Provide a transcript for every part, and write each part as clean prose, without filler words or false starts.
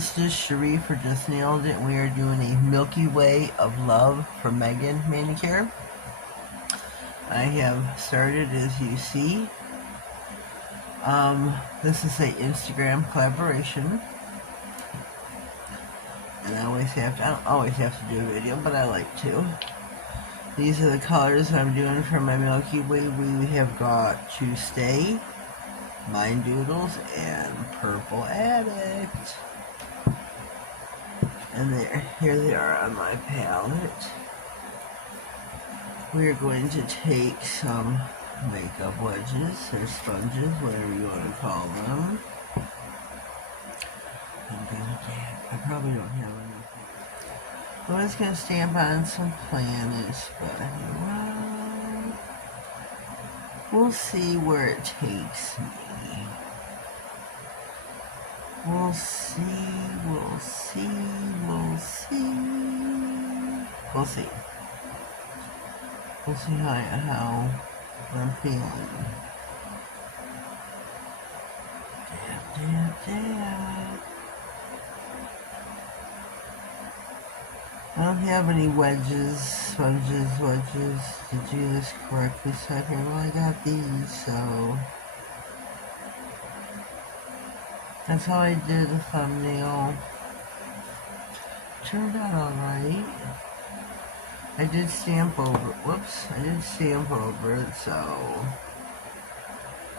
This is Cherie for Just Nailed It. We are doing a Milky Way of Love for Megan manicure. I have started, as you see. This is an Instagram collaboration. And I don't always have to do a video, but I like to. These are the colors I'm doing for my Milky Way. We have got To Stay, Mind Doodles, and Purple Addict. And here they are on my palette. We're going to take some makeup wedges or sponges, whatever you want to call them. I probably don't have enough. I'm just going to stamp on some planets, but we'll see where it takes me. We'll see. We'll see how I'm feeling. Dab. I don't have any sponges to do this correctly, so I can really got these, so that's how I did the thumbnail. Turned out alright. I did stamp over it, so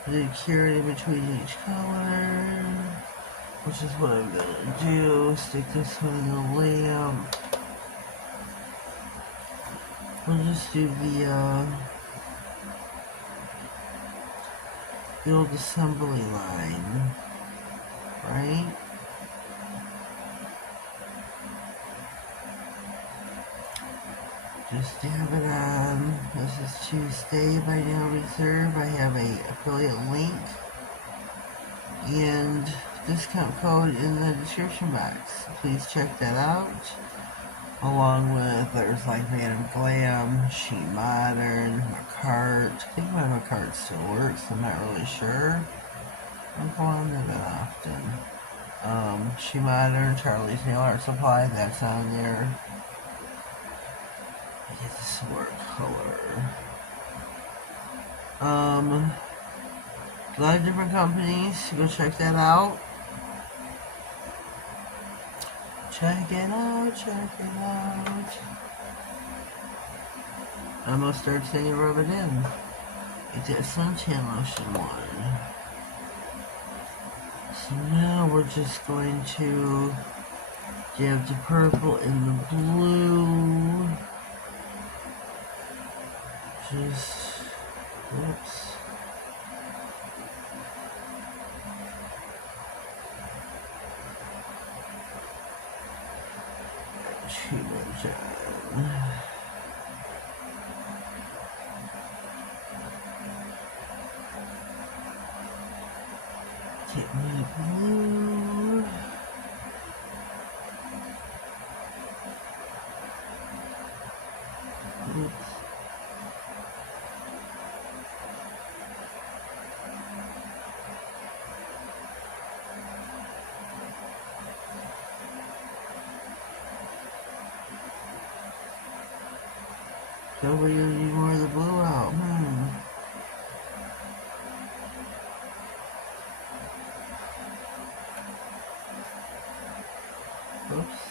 I did cure it in between each color, which is what I'm gonna do. Stick this one in the lamp. We'll just do the old assembly line, right? Just dab it on. This is To Stay by Now Reserve. I have a affiliate link and discount code in the description box. Please check that out. Along with, there's like Glam, She Modern, Makartt. I think my Makartt still works, I'm not really sure. I don't go on there that often. She Modern, Charlie's Nail Art Supply, that's on there. I get this work color. A lot of different companies, go check that out. Check it out. I'm gonna start saying rub it in. It's that suntan lotion one. So now we're just going to dab the purple and the blue. Whoops. Too much on. Get my blue. Oops. So we're gonna need more of the blue out. Oops.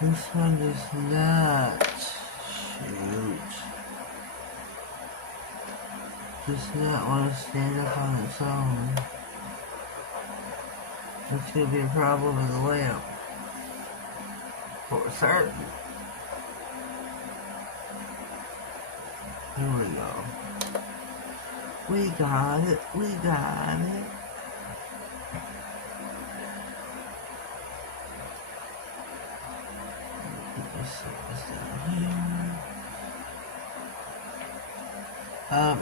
This one is not. Shoot. Does not want to stand up on its own. It's going to be a problem with the lamp. For certain. Here we go. We got it. Put this down here.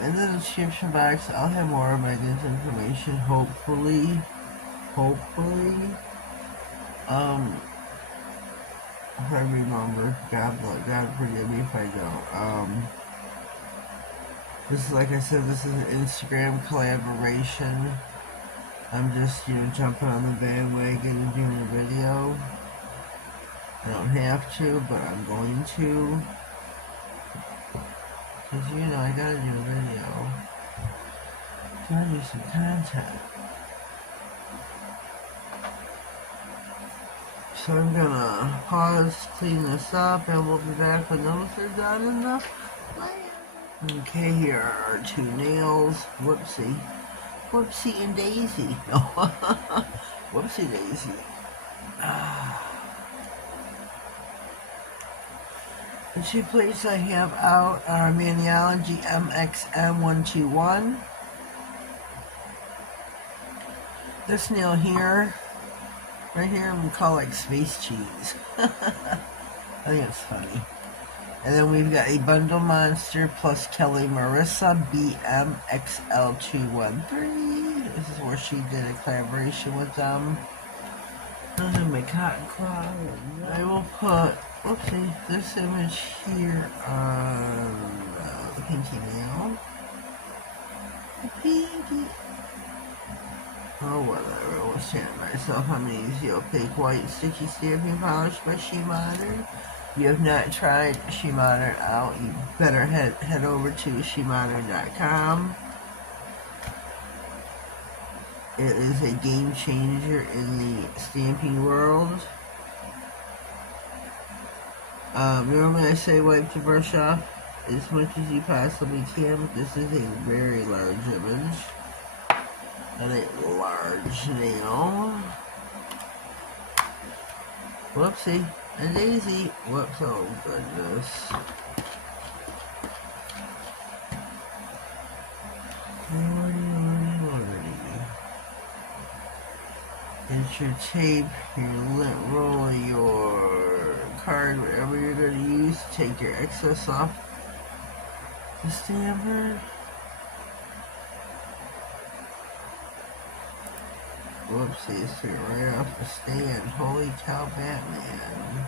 In the description box, I'll have more of Megan's information, hopefully. If I remember, God forgive me if I don't. This is, like I said, this is an Instagram collaboration. I'm just, jumping on the bandwagon and doing a video. I don't have to, but I'm going to. Because, I gotta do a video. Gotta do some content. So I'm gonna pause, clean this up, and we'll be back when those are done in the plan. Okay, here are our 2 nails. Whoopsie. Whoopsie and Daisy. No. Whoopsie Daisy. The 2 plates I have out are Maniology MXM121. This nail here, right here, we call like space cheese. I think it's funny. And then we've got a Bundle Monster plus Kelly Marissa BMXL213. This is where she did a collaboration with them. Those are my cotton cloth. I will put, this image here on the pinky nail. The pinky. Oh, whatever. I'll stand myself. I'm going to use the opaque white sticky stamping polish by Modern. If you have not tried Modern out, you better head over to shemodern.com. It is a game changer in the stamping world. Normally I say wipe the brush off as much as you possibly can, but this is a very large image and a large nail. Whoopsie. And Daisy. Whoops, oh goodness. Get your tape, your lint roll, your card, whatever you're going to use. Take your excess off the stamper. Whoopsie, it's right off the stand. Holy cow, Batman.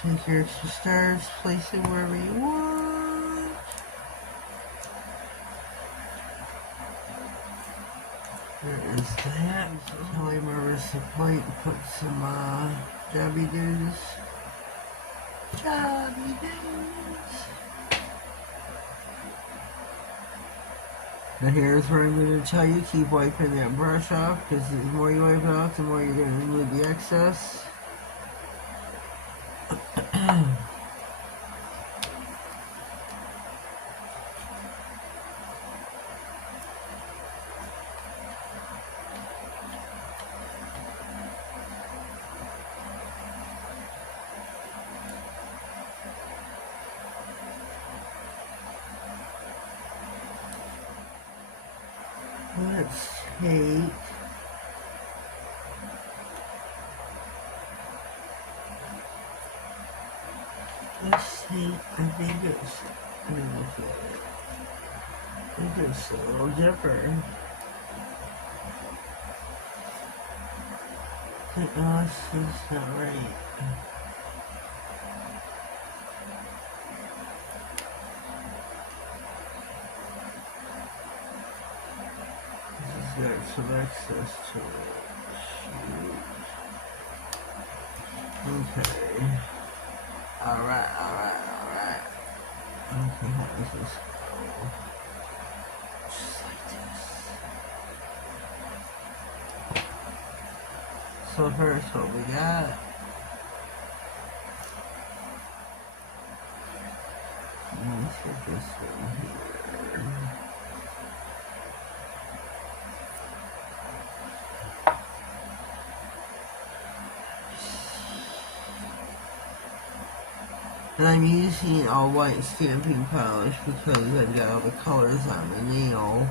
Take your extra stars, place it wherever you want. There is that. Kelly Marissa plate, put some jobby doos. Jobby doos. Now here's where I'm going to tell you, keep wiping that brush off, because the more you wipe it off, the more you're going to remove the excess. Let's take I think it's a little different. No, this is not right. There's some access to it. Shoot. Okay. Alright. Okay, how does this go? Just like this. So first, what we got? Let's get this one here. And I'm using all white stamping polish because I've got all the colors on the nail.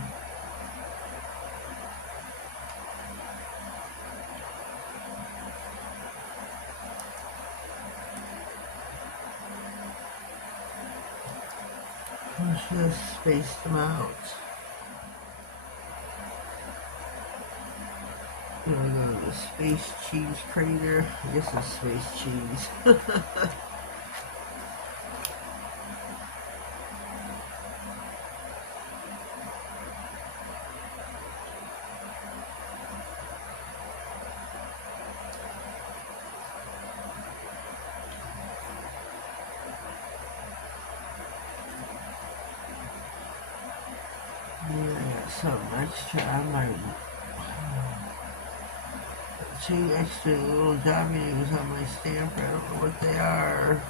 Let's just space them out. I'm gonna go to the Space Cheese Crater. I guess it's Space Cheese. some extra on my 2 extra little W's on my stamp. I don't know what they are.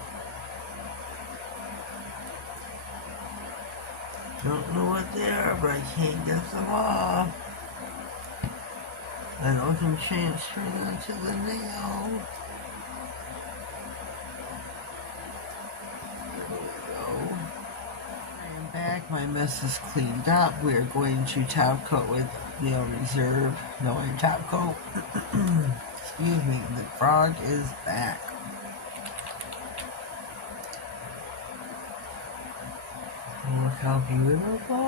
Don't know what they are, but I can't get them off. And I can transfer them to the nail. There we go. I am back. My mess is cleaned up. We are going to top coat with Nail Reserve. No, I top coat. Excuse me. The frog is back. Look how beautiful.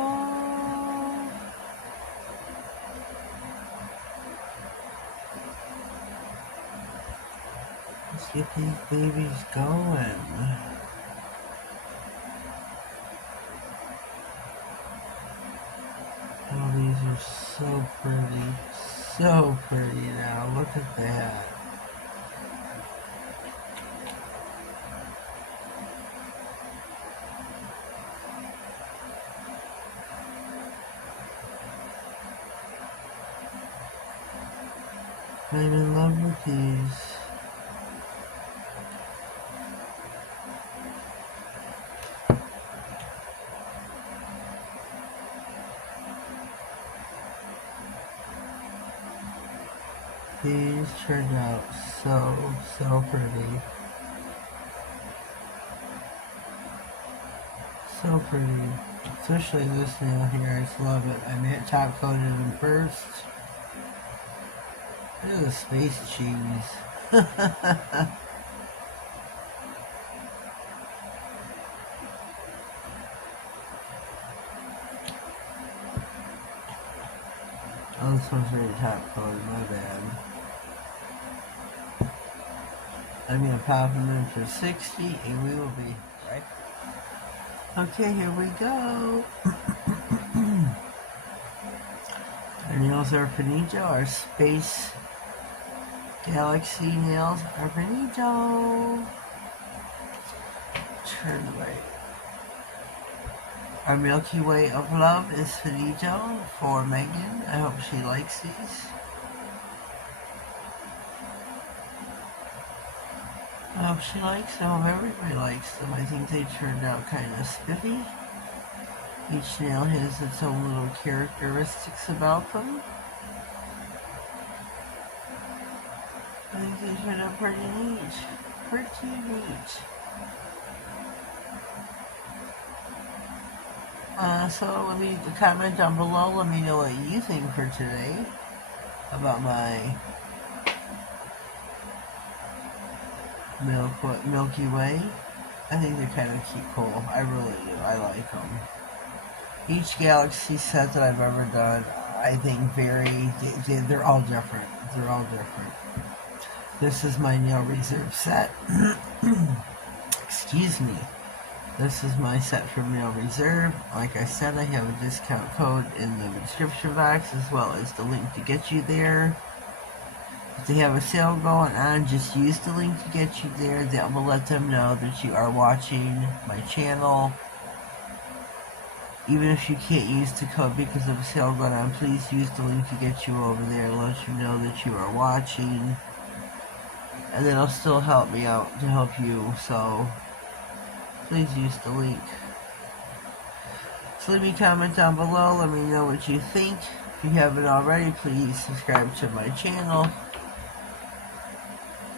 Let's get these babies going. Oh, these are so pretty. So pretty now. Look at that. I'm in love with these. These turned out so pretty. So pretty. Especially this nail here, I just love it. I may have top coated them first. Look at the space cheese. Oh, this one's already top coated, my bad. I'm gonna pop them in for 60 and we will be right. Okay, here we go. Our nails are finito. Our space galaxy nails are finito. Turn away. Our Milky Way of love is finito for Megan. I hope she likes these. I hope she likes them. I hope everybody likes them. I think they turned out kind of spiffy. Each nail has its own little characteristics about them. I think they turned out pretty neat. Pretty neat. So let me comment down below. Let me know what you think for today about my Milky Way. I think they're kind of cute, cool. I really do. I like them. Each galaxy set that I've ever done, I think they're all different. They're all different. This is my Nail Reserve set. Excuse me. This is my set from Nail Reserve. Like I said, I have a discount code in the description box as well as the link to get you there. If they have a sale going on, just use the link to get you there. That will let them know that you are watching my channel. Even if you can't use the code because of a sale going on, please use the link to get you over there and let you know that you are watching. And it'll still help me out to help you, so please use the link. So leave me a comment down below, let me know what you think. If you haven't already, please subscribe to my channel.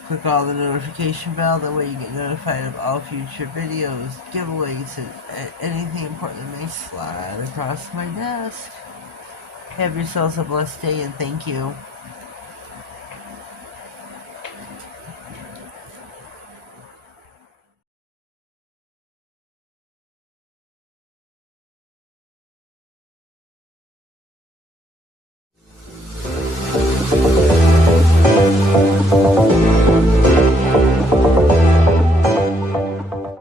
Click all the notification bell, that way you get notified of all future videos, giveaways, and anything important that may slide across my desk. Have yourselves a blessed day and thank you. Thank you.